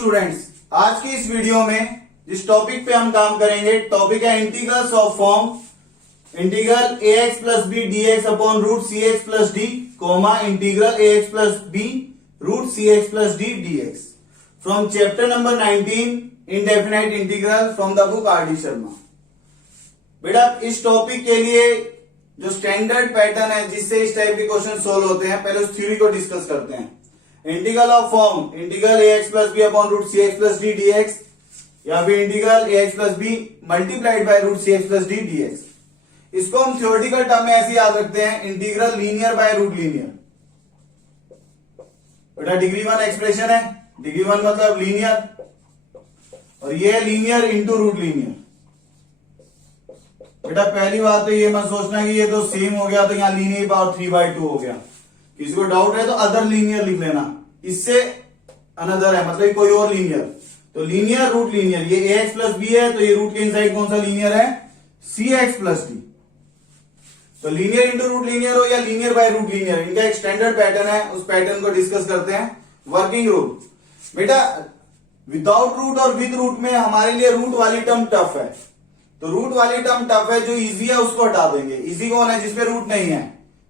Students, आज की इस वीडियो में जिस टॉपिक पे हम काम करेंगे टॉपिक है integrals of form integral ax plus B D X upon root C X plus D comma integral ax plus B root C X plus D D X from chapter number 19 indefinite integral from the book R D Sharma. बेटा इस topic के लिए जो standard pattern है जिससे इस type के question solve होते हैं, पहले उस थ्योरी को डिस्कस करते हैं। Integral of form integral ax plus B upon root C X plus D D X या फिर integral ax plus B multiplied by root C X plus D D X. इसको हम थ्योरेटिकल टर्म में ऐसे याद रखते हैं, integral linear by root linear. बेटा डिग्री 1 एक्सप्रेशन है, डिग्री 1 मतलब लीनियर, और ये लीनियर इंटू रूट लीनियर। बेटा पहली बात तो ये मत सोचना कि ये तो सेम हो गया तो यहां लीनियर पावर 3/2 हो गया। किसी को डाउट है तो अदर लीनियर लिख लेना, इससे अनदर है मतलब कोई और लीनियर। तो लीनियर रूट लीनियर, ये ax प्लस बी है तो ये रूट के इनसाइड कौन सा लीनियर है, cx प्लस डी। तो लीनियर इंटू रूट लीनियर हो या लीनियर बाय रूट लीनियर, इनका एक स्टैंडर्ड पैटर्न है, उस पैटर्न को डिस्कस करते हैं। वर्किंग रूल, बेटा विदाउट रूट और विद रूट में हमारे लिए रूट वाली टर्म टफ है, तो रूट वाली टर्म टफ है, जो इजी है उसको हटा देंगे। इजी कौन है, जिसपे रूट नहीं है।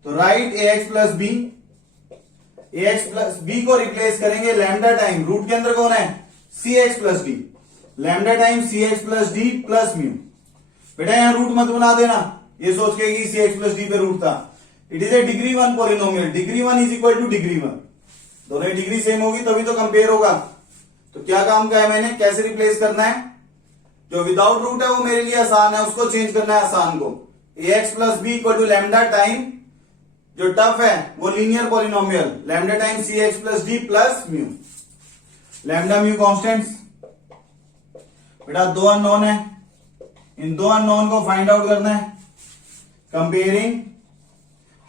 तो right ax plus B, ax plus B को रिप्लेस करेंगे लैम्डा टाइम रूट के अंदर कौन है, cx plus D, lambda time cx plus D plus mu. बेटा यहां रूट मत बना देना ये सोच के कि cx प्लस डी पे रूट था। It is a degree 1 polynomial, degree 1 is equal two degree 1, दोनों डिग्री सेम होगी तभी तो कंपेयर होगा। तो क्या काम का है मैंने, कैसे रिप्लेस करना है, जो विदाउट रूट है वो मेरे लिए आसान है, उसको चेंज करना है आसान को। ax plus B equal to lambda time, जो टफ है वो linear polynomial, lambda time cx plus D plus mu. Lambda mu constants, बेटा दो अननोन है, इन दो अननोन को फाइंड आउट करना है। कंपेयरिंग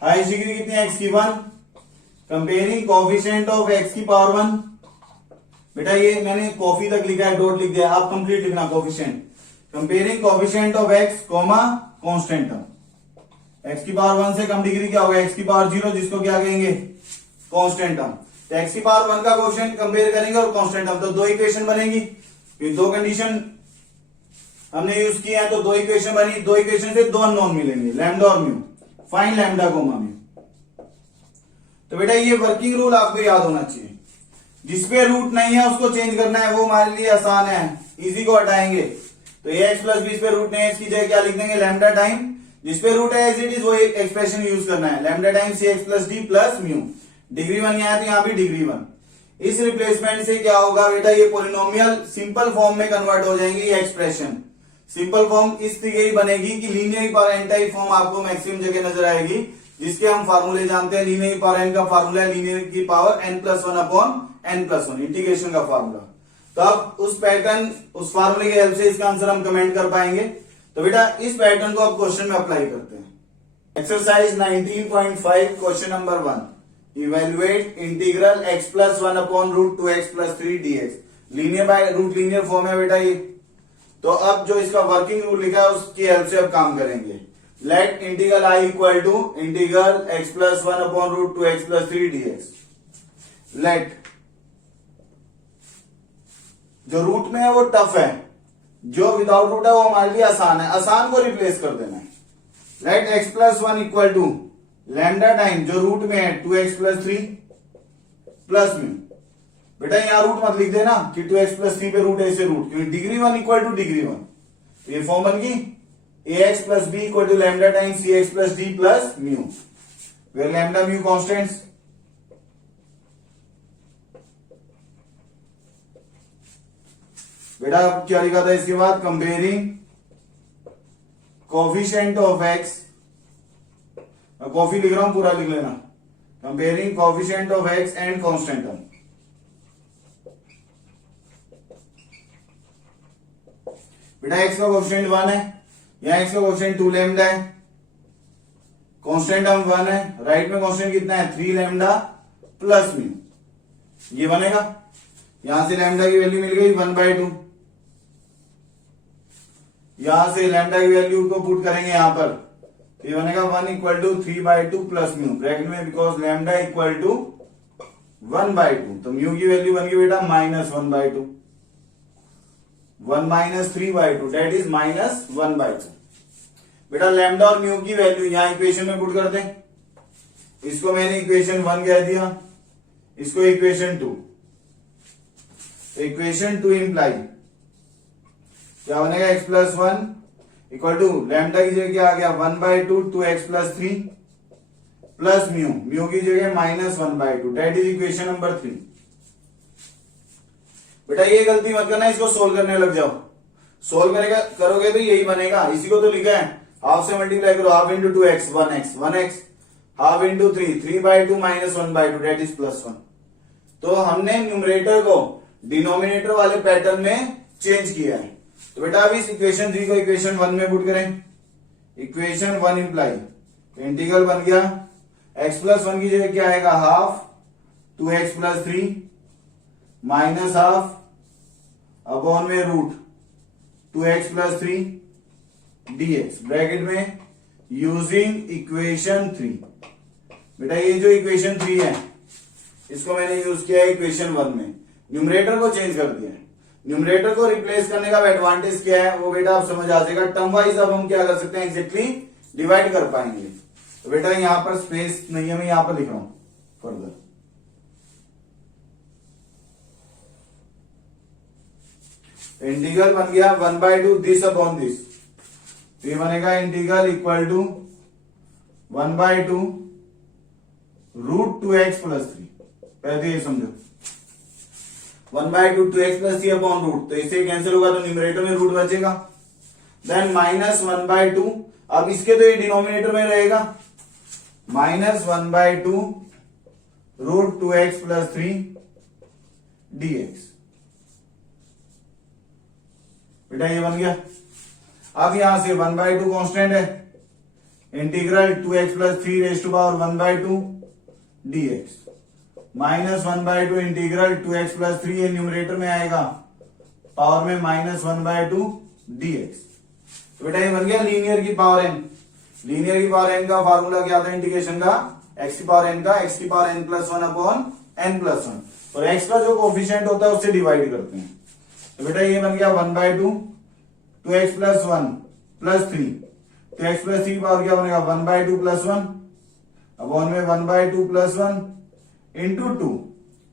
हाईएस्ट डिग्री कितनी है, x की 1, कंपेयरिंग कोएफिशिएंट ऑफ x की पावर 1। बेटा ये मैंने कॉफी तक लिखा है, डॉट लिख दिया, आप कंप्लीट लिखना coefficient. Comparing coefficient of x comma constant term, x की पावर 1 से कम डिग्री क्या होगा, x की पावर 0, जिसको क्या कहेंगे कांस्टेंट टर्म। तो x की पावर 1 का कोएफिशिएंट कंपेयर करेंगे और कांस्टेंट टर्म, तो दो इक्वेशन बनेगी। फिर दो कंडीशन हमने यूज किया है तो दो इक्वेशन बनी, दो इक्वेशन से दो अननोन मिलेंगे, लैम्डा और mu. Find lambda comma mu. तो बेटा ये वर्किंग रूल आपको याद होना चाहिए, जिसपे रूट नहीं है उसको चेंज करना है, वो हमारे लिए आसान है, इजी को हटाएंगे। तो ax प्लस बी पे रूट नहीं है, इसकी जगह क्या लिख देंगे, लैम्डा टाइम, जिसपे रूट है एज इट इज वो एक्सप्रेशन यूज करना है, lambda time cx plus D plus mu. Degree 1 यहाँ तो यहाँ भी डिग्री 1। इस रिप्लेसमेंट से क्या होगा बेटा, ये पोलिनोमियल सिंपल फॉर्म में कन्वर्ट हो जाएंगे। ये एक्सप्रेशन सिंपल फॉर्म इस तरीके की बनेगी कि linear power N type form आपको मैक्सिमम जगह नजर आएगी, जिसके हम फार्मूले जानते हैं। लीनियर पावर एन का फार्मूला है लीनियर की power n plus 1 upon n plus 1, integration का फार्मूला। तो अब उस पैटर्न, उस फार्मूले की हेल्प से इसका आंसर हम कमेंट कर पाएंगे। तो बेटा इस पैटर्न को अब क्वेश्चन में अप्लाई करते हैं। Exercise 19.5 question number 1, evaluate integral x plus 1 upon root 2x plus 3 dx। Linear by root linear form है बेटा ये। तो अब जो इसका वर्किंग रूल लिखा है उसकी हेल्प से अब काम करेंगे। Let integral i equal to integral x plus 1 upon root 2x plus 3 dx। Let जो रूट में है वो टफ है, जो विदाउट रूट है वो हमारे लिए आसान है, आसान को रिप्लेस कर देना है। Let x plus 1 equal to lambda time, जो रूट में है 2x प्लस 3 प्लस म्यू। बेटा यहां रूट मत लिख देना कि 2x प्लस 3 पे रूट है, इसे रूट, क्योंकि डिग्री 1 इक्वल टू डिग्री 1। तो ये फॉर्म बन गई ax plus B equal to lambda time cx plus D plus mu, where lambda mu constants. बेटा क्या लिखा था इसके बाद, comparing coefficient of x, copy लिख रहा हूं पूरा लिख लेना, comparing coefficient of x and constant term. बेटा x का कोएफिशिएंट 1 है, यहां x का कोएफिशिएंट 2 लैम्डा है, कांस्टेंट टर्म 1 है, राइट में कांस्टेंट कितना है 3 लैम्डा प्लस म्यू, ये बनेगा। यहां से लैम्डा की वैल्यू मिल गई 1/2, यहां से लैम्डा की वैल्यू को पुट करेंगे यहां पर, तो ये बनेगा 1 equal to 3/2 plus mu bracket में, बिकॉज लैम्डा इक्वल टू 1/2, तो म्यू की वैल्यू बन गई बेटा -1/2, 1 - 3/2 डेट इज -1/2। बेटा लैम्डा और म्यू की वैल्यू यहां इक्वेशन में पुट कर दें। इसको मैंने इक्वेशन 1 कह दिया, इसको इक्वेशन 2। इक्वेशन 2 इंप्लाई क्या बनेगा, x+1 इक्वल टू लैम्डा की जगह क्या आ गया 1/2 2x + 3 प्लस म्यू की जगह -1/2 डेट इज इक्वेशन नंबर 3। बेटा ये गलती मत करना, इसको सोल्व करने लग जाओ। सोल्व करोगे तो यही बनेगा। इसी को तो लिखा है, हाफ से मल्टीप्लाई करो, half into 2x 1x, half into 3/2 -1/2 that is +1। तो हमने न्यूमरेटर को डिनोमिनेटर वाले पैटर्न में चेंज किया है। तो बेटा अब इस इक्वेशन 3 को इक्वेशन 1 में पुट करें। इक्वेशन 1 इंप्लाई इंटीग्रल बन गया x+1 की जगह क्या आएगा, half 2x + 3 minus half upon में रूट 2x + 3 dx ब्रैकेट में यूजिंग इक्वेशन 3। बेटा ये जो इक्वेशन 3 है इसको मैंने यूज किया है इक्वेशन 1 में, न्यूमरेटर को चेंज कर दिया है। न्यूमरेटर को रिप्लेस करने का एडवांटेज क्या है वो बेटा आप समझ आ जाएगा। टर्म वाइज अब हम क्या कर सकते हैं, एग्जैक्टली डिवाइड कर पाएंगे। तो बेटा यहां पर स्पेस नहीं है, मैं यहां पर लिख रहा हूं फर्दर। इंटीग्रल बन गया 1/2 दिस अपॉन दिस, तो ये बनेगा integral equal to 1/2 root 2x + 3। पहले ये समझो 1/2 2x + 3 अपॉन रूट, तो इसे कैंसिल होगा तो न्यूमरेटर में रूट बचेगा। देन -1/2, अब इसके तो ये डिनोमिनेटर में रहेगा, -1/2 रूट 2x + 3 dx। बेटा ये बन गया। अब यहां से 1/2 कांस्टेंट है, integral 2x + 3 1/2 dx -1/2 integral 2x + 3 ये न्यूमरेटर में आएगा, पावर में -1/2 dx। तो बेटा ये बन गया लीनियर की पावर n। लीनियर की पावर n का फार्मूला क्या था इंटीग्रेशन का, x की पावर n का x की पावर n+1 अपॉन n+1, और x का जो कोफिशिएंट होता है उससे डिवाइड करते हैं। तो बेटा ये बन गया 1/2 2x + 1 + 3, तो x + 3 पावर क्या बनेगा 1/2 + 1 अपॉन में 1/2 + 1 इंटू 2,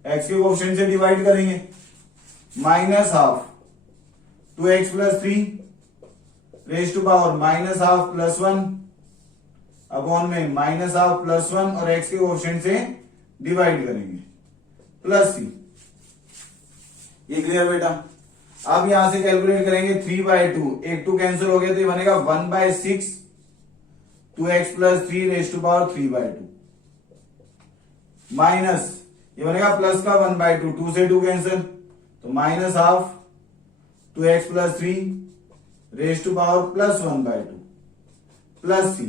x के कोफिशिएंट से डिवाइड करेंगे, -½ 2x + 3 raise to power -½ + 1 upon में -½ + 1 और x के कोफिशिएंट से डिवाइड करेंगे +c। ये क्लियर बेटा। अब यहां से कैलकुलेट करेंगे 3/2, 1 2 कैंसिल हो गया तो ये बनेगा 1/6 2x + 3 raise to power 3/2 minus ये बनेगा प्लस का 1/2, 2 से 2 कैंसिल, तो -½ 2x + 3 raise to power +1/2 plus c,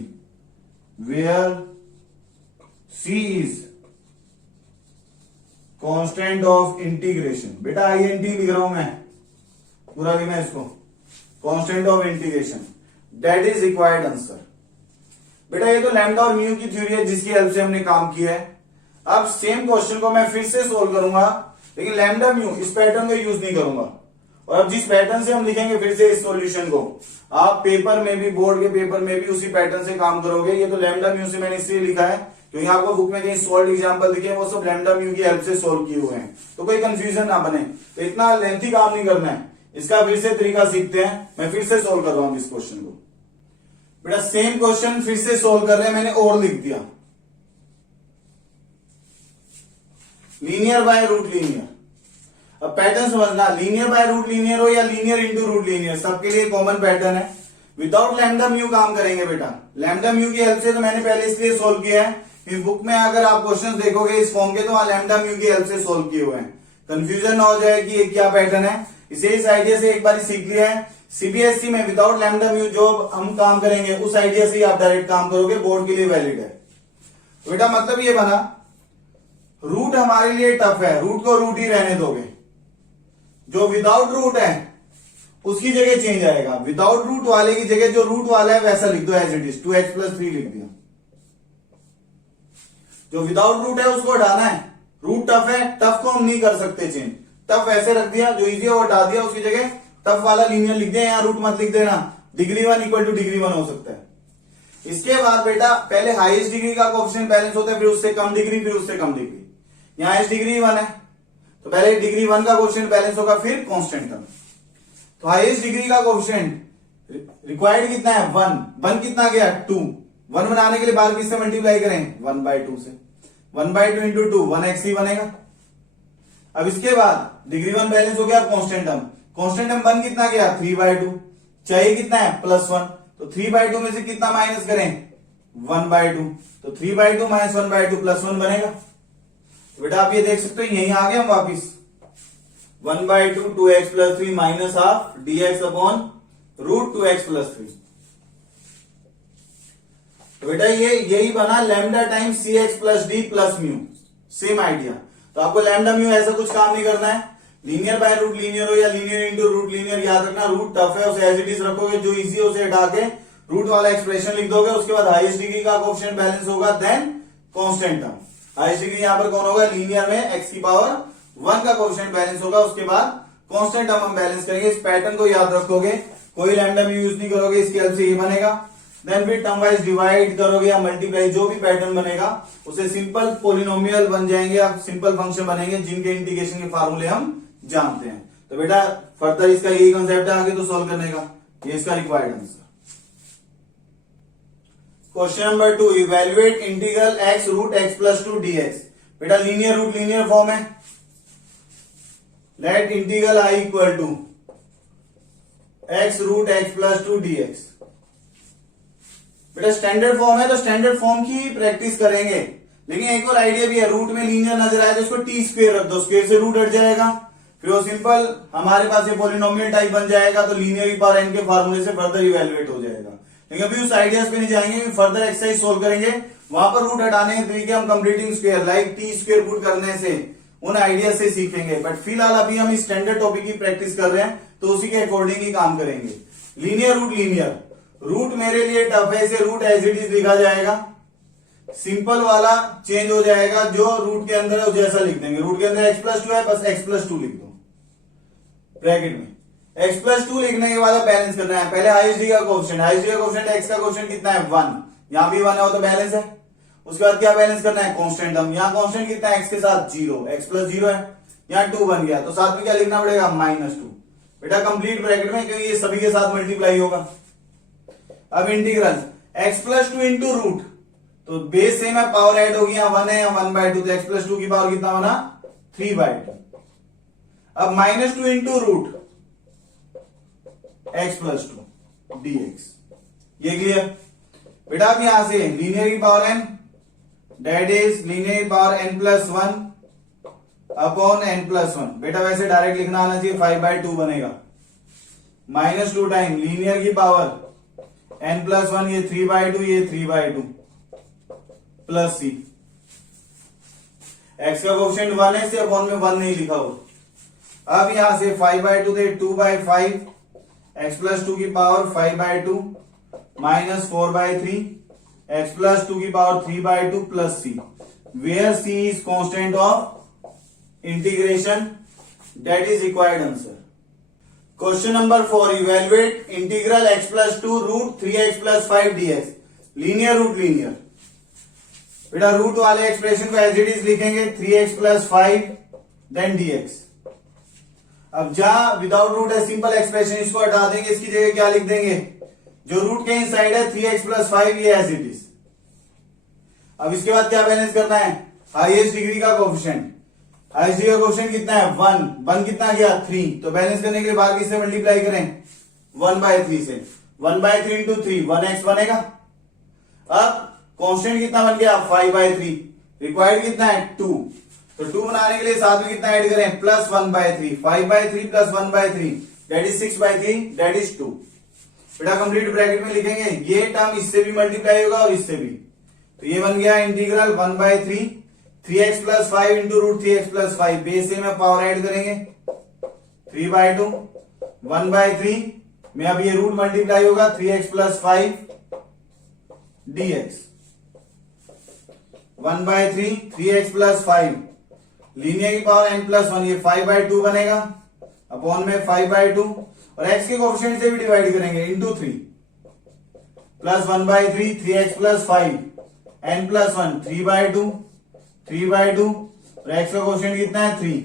where c is constant of integration. बेटा INT लिख रहा हूं मैं, पूरा लिखना है इसको, constant of integration that is required answer. बेटा ये तो लैम्डा और म्यू की थ्योरी है जिसकी हेल्प से हमने काम किया है। अब सेम क्वेश्चन को मैं फिर से सोल्व करूंगा, लेकिन लैम्डा म्यू इस पैटर्न को यूज नहीं करूंगा। और अब जिस पैटर्न से हम लिखेंगे फिर से इस सॉल्यूशन को, आप पेपर में भी, बोर्ड के पेपर में भी उसी पैटर्न से काम करोगे। ये तो लैम्डा म्यू से मैंने इसलिए लिखा है क्योंकि आपको बुक में कहीं सॉल्व एग्जाम्पल दिखे वो सब लैम्डा म्यू की हेल्प से सोल्व किए हुए हैं, तो कोई कंफ्यूजन ना बने। तो इतना लेंथी काम नहीं करना है, इसका फिर से तरीका सीखते हैं। मैं फिर से सोल्व कर रहा हूं इस क्वेश्चन को। बेटा सेम क्वेश्चन फिर से सोल्व कर रहे हैं, मैंने और लिख दिया लीनियर बाय रूट लीनियर। अब पैटर्न समझना, लीनियर बाय रूट लीनियर हो या लीनियर इंटू रूट लीनियर, सबके लिए कॉमन पैटर्न है। विदाउट लैम्डा म्यू काम करेंगे बेटा। लैम्डा म्यू की हेल्प से तो मैंने पहले इसलिए सोल्व किया है कि बुक में अगर आप क्वेश्चंस देखोगे इस फॉर्म के तो वहां लैम्डा म्यू की हेल्प से सोल्व किए हुए हैं, कंफ्यूजन ना हो जाए कि ये क्या पैटर्न है। इसे इस आइडिया से एक बार सीख लिया है। सीबीएसई में विदाउट लैम्डा म्यू जो हम काम करेंगे उस आइडिया से ही आप डायरेक्ट काम करोगे, बोर्ड के लिए वैलिड है। तो बेटा मतलब ये बना, रूट हमारे लिए टफ है, रूट को रूट ही रहने दोगे। जो विदाउट रूट है उसकी जगह चेंज आएगा, विदाउट रूट वाले की जगह जो रूट वाला है वैसा लिख दो एज इट इज, 2x + 3 लिख दिया। जो विदाउट रूट है उसको हटाना है, रूट टफ है, टफ को हम नहीं कर सकते चेंज, टफ ऐसे रख दिया, जो इजी है वो हटा दिया, उसकी जगह टफ वाला लीनियर लिख दिया, यहाँ रूट मत लिख देना, डिग्री 1 इक्वल टू डिग्री 1 हो सकता है। इसके बाद बेटा पहले हाईएस्ट डिग्री का कोएफिशिएंट बैलेंस होता है, फिर उससे कम डिग्री, फिर उससे कम डिग्री। यहाँ हाईएस्ट डिग्री 1 है तो पहले डिग्री 1 का कोएफिशिएंट बैलेंस होगा, फिर कांस्टेंट टर्म। तो हाईएस्ट डिग्री का कोएफिशिएंट रिक्वायर्ड कितना है 1, 1 कितना गया 2, 1 बनाने के लिए बाहर किससे मल्टीप्लाई करें 1/2 से, 1/2 इंटू 2 1x ही बनेगा। अब इसके बाद डिग्री 1 बैलेंस हो गया, कांस्टेंट टर्म, कांस्टेंट टर्म 1 कितना गया 3/2, चाहिए कितना है +1, तो 3/2 में से कितना माइनस करें 1/2, तो 3/2 माइनस 1/2 +1 बनेगा। तो बेटा आप ये देख सकते हो, यहीं आ गए हम वापिस, 1/2 2x + 3 minus half dx upon root 2x + 3। तो बेटा ये यही बना lambda time cx + d + mu, same idea. तो आपको लैम्डा म्यू ऐसा कुछ काम नहीं करना है, लीनियर बाय रूट लीनियर हो या लीनियर इंटू रूट लीनियर, याद रखना रूट टफ है, उसे एज इट इज रखोगे, जो इजी है उसे हटा के रूट वाला एक्सप्रेशन लिख दोगे, उसके बाद हाईएस्ट डिग्री का कोएफिशिएंट बैलेंस होगा, then constant term. Highest degree यहां पर कौन होगा, लीनियर में x की पावर 1 का कोएफिशिएंट बैलेंस होगा, उसके बाद कांस्टेंट टर्म हम बैलेंस करेंगे। इस पैटर्न को याद रखोगे, कोई लैम्डा म्यू यूज नहीं करोगे, इसके हेल्प से ये बनेगा, देन फिर टर्म वाइज डिवाइड करोगे या मल्टीप्लाई, जो भी पैटर्न बनेगा उसे सिंपल पोलिनोमियल बन जाएंगे, आप सिंपल फंक्शन बनेंगे जिनके इंटीग्रेशन के फार्मूले हम जानते हैं। तो बेटा फर्दर इसका यही कंसेप्ट है आगे तो सॉल्व करने का, ये इसका required answer. Question number 2, evaluate integral x root x + 2 dx। बेटा लीनियर रूट लीनियर फॉर्म है, let integral i equal to x root x + 2 dx। बेटा स्टैंडर्ड फॉर्म है तो स्टैंडर्ड फॉर्म की प्रैक्टिस करेंगे, लेकिन एक और आइडिया भी है, रूट में लीनियर नजर आए तो उसको टी स्क्वायर रख दो, स्क्वायर से रूट हट जाएगा, फिर वो सिंपल हमारे पास ये पॉलिनोमियल टाइप बन जाएगा, तो लीनियर की पावर n के फार्मूले से फर्दर इवेल्युएट हो जाएगा। लेकिन अभी उस आइडियाज पे नहीं जाएंगे, फर्दर एक्सरसाइज सोल्व करेंगे, वहां पर रूट हटाने के तरीके हम completing square like T square put करने से उन आइडिया से सीखेंगे। बट फिलहाल अभी हम इस स्टैंडर्ड टॉपिक की प्रैक्टिस कर रहे हैं, तो उसी के अकॉर्डिंग ही काम करेंगे। लीनियर रूट लीनियर, रूट मेरे लिए टफ है, इसे रूट एज इट इज लिखा जाएगा, सिंपल वाला चेंज हो जाएगा, जो रूट के अंदर है वो जैसा लिख देंगे, रूट के अंदर x + 2 है, बस x + 2 लिख दो ब्रैकेट में, x + 2 लिखने के बाद बैलेंस करना है, पहले हाईएस्ट डिग्री का कोएफिशिएंट, हाईएस्ट डिग्री का कोएफिशिएंट x का कोएफिशिएंट कितना है 1, यहां भी 1 है वो तो बैलेंस है, उसके बाद क्या बैलेंस करना है कांस्टेंट टर्म, यहाँ कांस्टेंट कितना है x के साथ 0, x + 0 है, यहाँ 2 बन गया, तो साथ में क्या लिखना पड़ेगा -2, बेटा कंप्लीट ब्रैकेट में, क्योंकि ये सभी के साथ मल्टीप्लाई होगा। अब इंटीग्रल x + 2 इंटू रूट, तो बेस सेम है, पावर ऐड होगी, यहाँ 1 है या 1/2, तो x + 2 की पावर कितना बना 3/2। अब -2 इंटू रूट x + 2 dx, ये क्लियर। बेटा अब यहां से लीनियर की power n, that is linear की पावर n+1 अपॉन n+1, बेटा वैसे डायरेक्ट लिखना आना चाहिए, 5/2 बनेगा, -2 टाइम लीनियर की पावर n+1, ये 3/2, ये 3/2 प्लस c, x का कोएफिशिएंट 1 है, इसे अपॉन में 1 नहीं लिखा हो। अब यहां से 5/2 थे 2/5, x + 2 की पावर 5/2 माइनस 4/3, x + 2 की power 3/2 plus c, where c is constant of integration, that is required answer. Question number 4, evaluate integral x + 2 root 3x + 5 dx। Linear root linear, बेटा रूट वाले एक्सप्रेशन को एज इट इज लिखेंगे, 3x + 5 then dx। अब जहां without root है simple expression, इसको हटा देंगे, इसकी जगह क्या लिख देंगे, जो रूट के इनसाइड है 3x + 5, ये एज इट इज। अब इसके बाद क्या बैलेंस करना है, हाईएस्ट डिग्री का कोएफिशिएंट, हाईएस्ट डिग्री का कोएफिशिएंट कितना है 1 कितना गया 3, तो बैलेंस करने के लिए बाकी से मल्टीप्लाई करें 1/3 से, 1/3 इंटू 3 1x बनेगा। अब कांस्टेंट कितना बन गया 5/3, रिक्वायर्ड कितना है 2, तो 2 बनाने के लिए साथ में कितना ऐड करें +1/3, 5/3 + 1/3 दैट इज 6/3 दैट इज 2। बेटा कंप्लीट ब्रैकेट में लिखेंगे, ये टर्म इससे भी मल्टीप्लाई होगा और इससे भी, तो ये बन गया integral 1/3 3x + 5 into root 3x + 5, base से में पावर ऐड करेंगे 3/2 1/3 में, अब ये रूट मल्टीप्लाई होगा 3x + 5 dx, 1/3 3x + 5 लीनियर की पावर n+1 ये 5/2 बनेगा अपॉन में 5/2 और x के कोएफिशिएंट से भी डिवाइड करेंगे into 3 plus 1/3 3x plus 5 n+1 3/2 3/2 और x का कोएफिशिएंट कितना है 3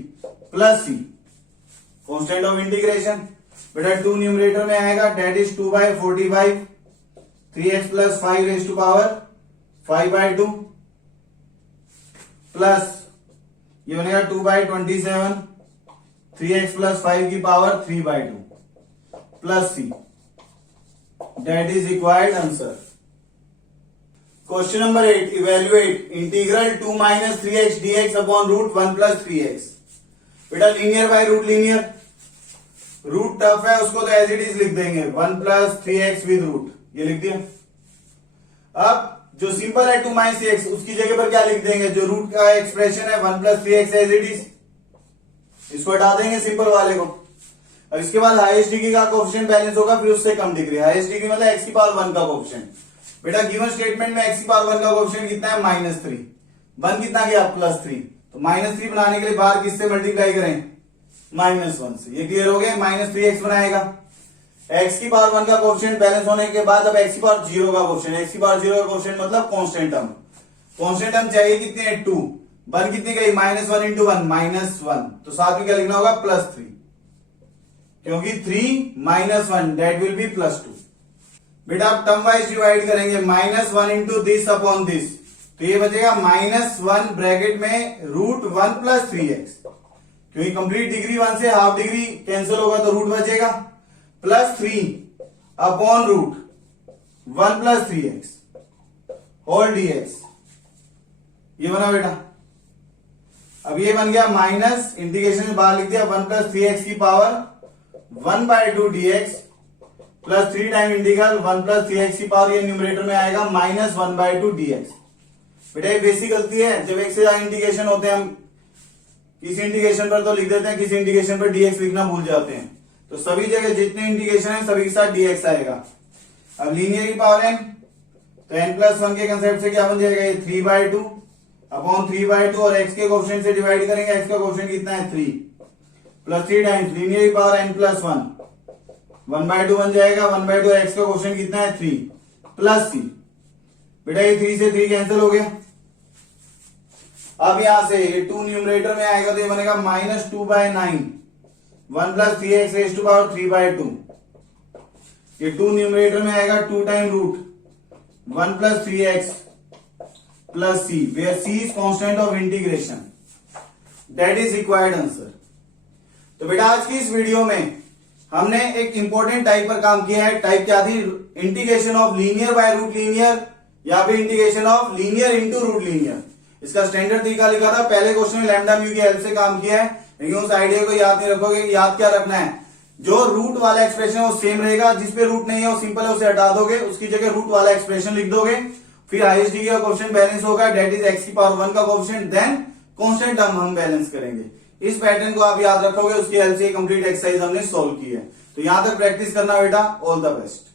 plus c constant of integration बेटा 2 न्यूमरेटर में आएगा that is 2/45 3x plus 5 raise to power 5/2 plus ये बनेगा 2/27 3x प्लस 5 की power 3/2 plus c that is required answer. Question number 8 evaluate integral 2 minus 3x dx upon root 1 plus 3x। बेटा linear by root linear, root tough है उसको तो as it is लिख देंगे 1 plus 3x with root, ये लिख दिया। अब जो सिंपल है 2 माइनस 3x उसकी जगह पर क्या लिख देंगे, जो रूट का एक्सप्रेशन है 1 plus 3x as it is, इसको हटा देंगे सिंपल वाले को। और इसके बाद हाईएस्ट डिग्री का कोएफिशिएंट बैलेंस होगा, फिर उससे कम डिग्री। हाईएस्ट डिग्री मतलब x की पावर 1 का कोएफिशिएंट। बेटा गिवन स्टेटमेंट में x की पावर 1 का कोएफिशिएंट कितना है -3, 1 कितना गया +3, तो -3 बनाने के लिए बाहर किससे मल्टीप्लाई करें -1 से। ये क्लियर हो गया, -3x बनाएगा। x की पावर 1 का कोएफिशिएंट बैलेंस होने के बाद अब x की पावर 0 का कोएफिशिएंट, x की पावर 0 का कोएफिशिएंट मतलब कांस्टेंट टर्म। कांस्टेंट टर्म चाहिए कितने है 2, 1 कितनी गई -1 इंटू 1 -1, तो साथ में क्या लिखना होगा +3, क्योंकि 3 -1 दैट विल बी +2। बेटा आप टर्म वाइज डिवाइड करेंगे -1 इंटू दिस अपॉन दिस, तो ये बचेगा -1 ब्रैकेट में रूट 1 प्लस 3x, क्योंकि कंप्लीट डिग्री 1 से हाफ डिग्री कैंसिल होगा तो रूट बचेगा, plus 3 upon root 1 plus 3x whole dx, ये बना बेटा। अब ये बन गया माइनस, इंटीग्रेशन में बाहर लिख दिया 1 प्लस 3x की power 1/2 dx plus 3 time integral 1 plus 3x की पावर, ये न्यूमरेटर में आएगा -1/2 dx। बेटा ये बेसिक गलती है, जब एक से ज्यादा इंटीग्रेशन होते हैं हम किसी इंटीग्रेशन पर तो लिख देते हैं, किसी इंटीग्रेशन पर dx लिखना भूल जाते हैं, तो सभी जगह जितने इंटीग्रेशन है सभी के साथ dx आएगा। अब लीनियर की पावर n, तो n+1 के कंसेप्ट से क्या बन जाएगा ये 3/2 अपॉन 3/2 और x के कोएफिशिएंट से डिवाइड करेंगे, x का कोएफिशिएंट कितना है 3 प्लस 3 टाइम्स लीनियर की पावर n+1 1/2 बन जाएगा, 1/2 x का कोएफिशिएंट कितना है 3 प्लस c। बेटा ये 3 से 3 कैंसिल हो गया। अब यहां से ये 2 न्यूमरेटर में आएगा तो ये बनेगा -2/9 1 plus 3x raise to power 3/2। ये 2 न्यूमरेटर में आएगा 2 time root 1 plus 3x plus c, where c is constant of integration, that is required answer. तो बेटा आज की इस वीडियो में हमने एक इंपॉर्टेंट टाइप पर काम किया है। टाइप क्या थी, integration of linear by root linear या फिर integration of linear into root linear. इसका स्टैंडर्ड तरीका लिखा था, पहले क्वेश्चन में लैम्डा म्यू की हेल्प से काम किया है, लेकिन उस आइडिया को याद नहीं रखोगे। याद क्या रखना है, जो रूट वाला एक्सप्रेशन है वो सेम रहेगा, जिसपे रूट नहीं है वो सिंपल है उसे हटा दोगे, उसकी जगह रूट वाला एक्सप्रेशन लिख दोगे। फिर हाईएस्ट डिग्री का क्वेश्चन बैलेंस होगा, डेट इज x की पावर 1 का कोएफिशिएंट, देन कांस्टेंट टर्म हम बैलेंस करेंगे। इस पैटर्न को आप याद रखोगे, उसकी हेल्प से कंप्लीट एक्सरसाइज हमने सॉल्व की है। तो यहां तक प्रैक्टिस करना बेटा, ऑल द बेस्ट।